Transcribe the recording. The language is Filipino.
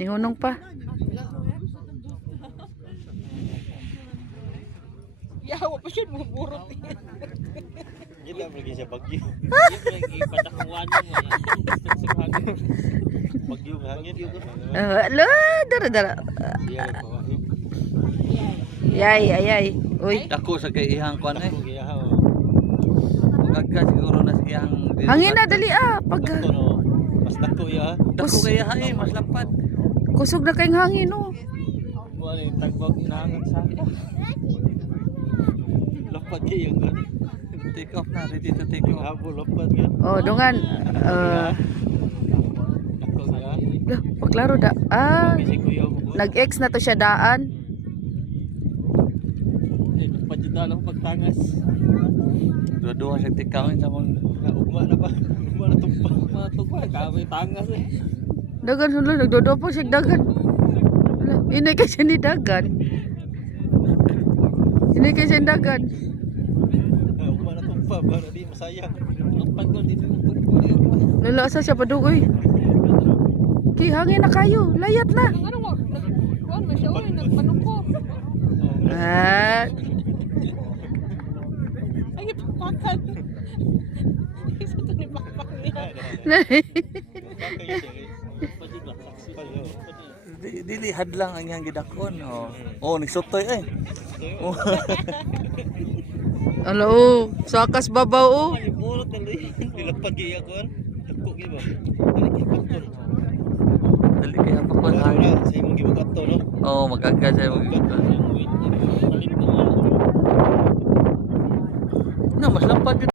Ningunong pa. Yawa pa siya mo burot. Gila lagi siya bagyo. Lagi patakuan mo. Bagyo hangin yun. Ala, dara. Iya ko. Yay. Uy. Dako sa kay ihang kuan eh. Iya ha. Agka siguro na siyang Hangin na dali pag Kono. Mas dako ya. dako kay ihang mas lapad. kusog na kayong hangin oh. Wala tagbag inaangat sa akin. Lapad ya yung ano. Take off na, ready to take off. Habo lapad ya. Oh, dungan. Dako ya. Lah, paklaro da. Kasi kuya ko. Nag-X na to siya daan. Pagjuda lang pagtangas. Dua-dua siya tikawin sa mga Ugma na pa. Ugma na tumpa. matugma. Kaway tangas eh. Dagan sunod, nagdodo po siya dagan. Wala, inay kasi ni dagan. Inay kasi ni dagan. Ugma na tumpa para di masaya. Lapad ko dito. Lalasa siya padugoy. Ki, hangin na kayo. Layat na. Ano mo? Kuan mo siya oy nagpanuko. Ay papakan. Isa to ni papak niya. Dili hadlang ang iyang gidakon. Oh, ni Sotoy eh. Oh. Hello, sakas babaw oh. Burot na li. Dilapad kaya ko. Dako kay ba. Dali kaya pa kon Wala hangin. sa imong gibukat to no. Oh, magagga siya Na mas lapad yun.